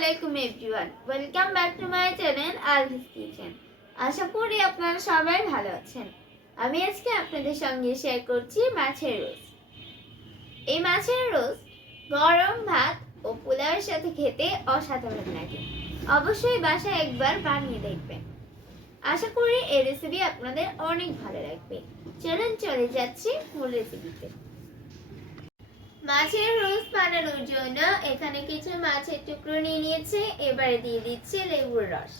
আলাইকুম everyone, welcome back to my channel Alvi's Kitchen. আশা করি আপনারা সবাই ভালো আছেন। আমি আজকে আপনাদের সঙ্গে শেয়ার করছি মাছের রোস্ট। এই মাছের রোস্ট গরম ভাত ও পোলাওয়ের সাথে খেতে অসাধারণ লাগে। অবশ্যই বাসায় একবার বানিয়ে দেখবেন। আশা করি এই রেসিপি আপনাদের অনেক ভালো লাগবে। চলুন চলে যাচ্ছি মূল রেসিপিতে। মাছের রোস্ট বানানোর জন্য এখানে কিছু মাছের টুকরো নিয়ে নিয়েছি। এবারে দিয়ে দিচ্ছি লেবুর রস,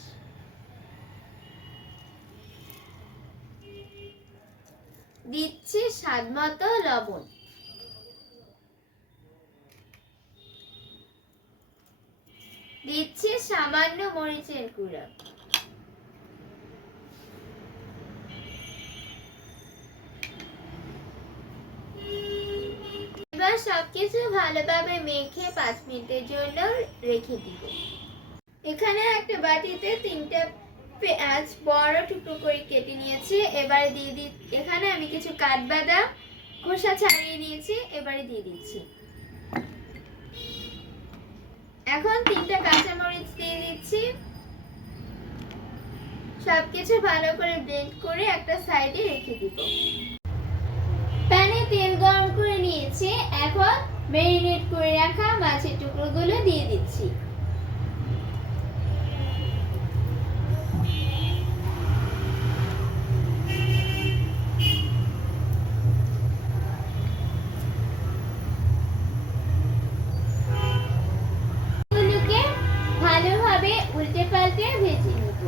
দিচ্ছি স্বাদ মতো লবণ, দিচ্ছি সামান্য মরিচের গুঁড়ো, এবার সবকিছু ভালোভাবে মেখে 5 মিনিটের জন্য রেখে দিব। এখানে একটা বাটিতে 3টা পেঁয়াজ বড় টুকরো করে কেটে নিয়েছি। এবারে দিয়ে এখানে আমি কিছু কাঠবাদাম খোসা ছাড়িয়ে নিয়েছি। এবারে দিয়ে দিচ্ছি। এখন 3টা কাঁচামরিচ দিয়ে দিচ্ছি। সবকিছু ভালো করে ব্লেন্ড করে একটা সাইডে রেখে দিব। প্যানে তেল গরম করে নিয়েছি। এখন ম্যারিনেট করে রাখা মাছের টুকরোগুলো দিয়ে দিচ্ছি। এগুলোকে ভালোভাবে উল্টে পাল্টে ভেজে নিব।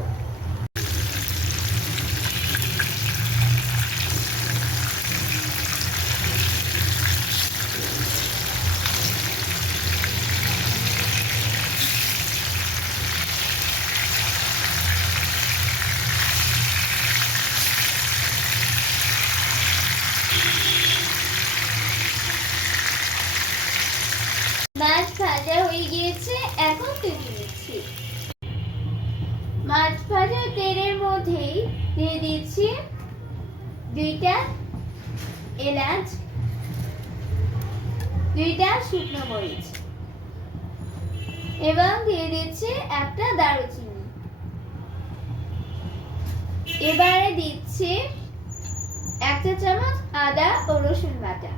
মাছ ভাজা হয়ে গিয়েছে, এখন তুলে নিচ্ছি। মাছ ভাজা তেলের মধ্যেই দিয়ে দিচ্ছি 2টা এলাচ, 2টা শুকনো মরিচ এবং দিয়ে দিচ্ছি একটা দারুচিনি। এবারে দিচ্ছি 1 চা চামচ আদা ও রসুন বাটা।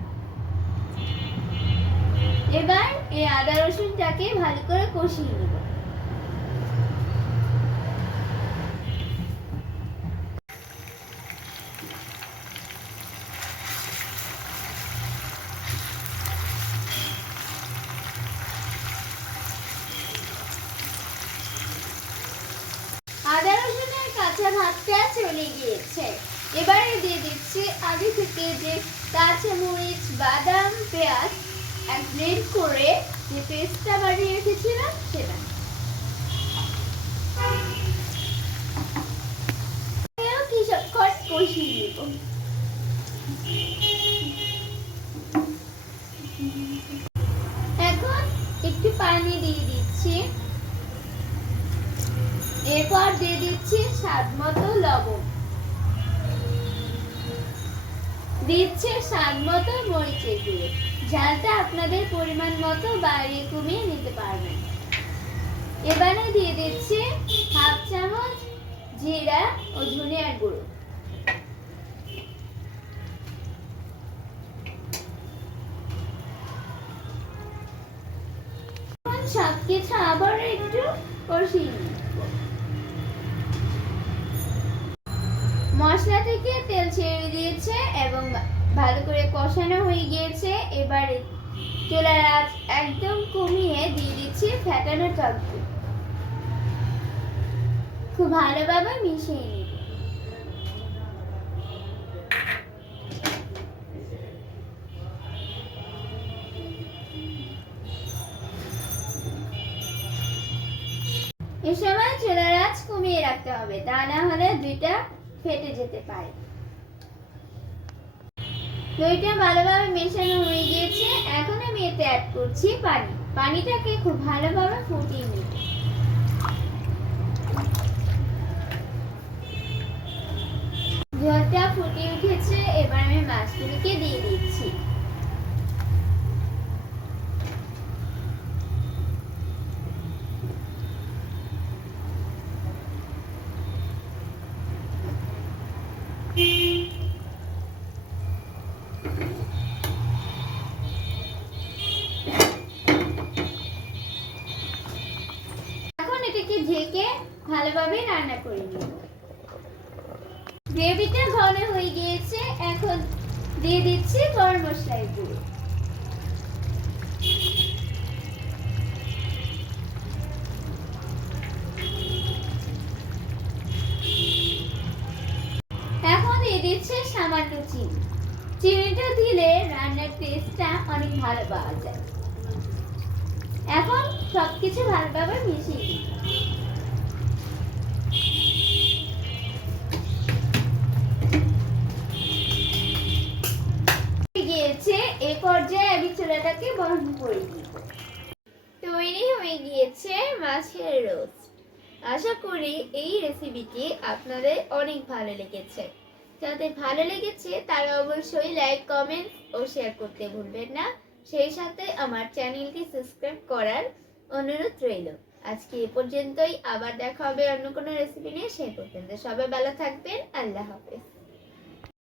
এবার এই আদা রসুনটাকে ভালো করে কষিয়ে নেব। আদা রসুনের কাঁচা ভাবটা চলে গিয়েছে। এবারে দিয়ে দিচ্ছি আগে থেকে যে কাঁচামরিচ, বাদাম, পেঁয়াজ ব্লেন্ড করে যে পেস্টটা বানিয়ে রেখেছিলাম সেটা। কিছুক্ষণ কষিয়ে নেব। এখন একটু পানি দিয়ে দিচ্ছি। এরপর দিয়ে দিচ্ছি স্বাদ মতো লবণ, দিচ্ছে স্বাদ মতো মরিচের গুঁড়ো। ঝালটা আপনাদের পরিমাণ মতো বাড়িয়ে কমিয়ে নিতে পারবেন। এবারে দিয়ে দিচ্ছি 1/2 চামচ জিরা ও ধনিয়ার গুঁড়ো। সবকিছু আবার একটু কষিয়ে নিব। মশলা থেকে তেল ছেড়ে দিয়েছে এবং ভালো করে কষানো হয়ে গিয়েছে। এবারে চুলার আঁচ একদম কমিয়ে দিয়ে দিচ্ছি ফ্যাটানো টক দই। খুব ভালোভাবে মিশিয়ে নিব। এ সময় চুলার আঁচ কমিয়ে রাখতে হবে, তা না হলে দুইটা ফেটে যেতে পারে। দইটা ভালোভাবে মেশানো হয়ে গিয়েছে। এখন আমি এতে অ্যাড করছি পানি। পানিটাকে খুব ভালোভাবে ফুটিয়ে নিব। ঝোলটা ফুটে উঠেছে। এবার আমি মাছগুলিকে দিয়ে দিচ্ছি। ঢেকে ভালোভাবে রান্না করে নিব। গ্রেভিটা ঘন হয়ে গিয়েছে, এখন দিয়ে দিচ্ছি গরম মশলার গুঁড়ো। এখন দিয়ে দিচ্ছে সামান্য চিনি। চিনিটা দিলে রান্নার টেস্টটা অনেক ভালো পাওয়া যায়। এখন সবকিছু ভালোভাবে মিশিয়ে দিই। গিয়েছে, এই পর্যায়ে আমি চুলাটাকে বন্ধ করে দিব। তৈরি হয়ে গিয়েছে মাছের রোস্ট। আশা করি এই রেসিপিটি আপনাদের অনেক ভালো লেগেছে। যাদের ভালো লেগেছে তারা অবশ্যই লাইক, কমেন্ট ও শেয়ার করতে ভুলবেন না। সেই সাথে আমার চ্যানেলটি সাবস্ক্রাইব করার অনুরোধ রইল। আজকে এ পর্যন্তই, আবার দেখা হবে অন্য কোনো রেসিপি নিয়ে। সেই পর্যন্ত সবাই ভালো থাকবেন। আল্লাহ হাফেজ।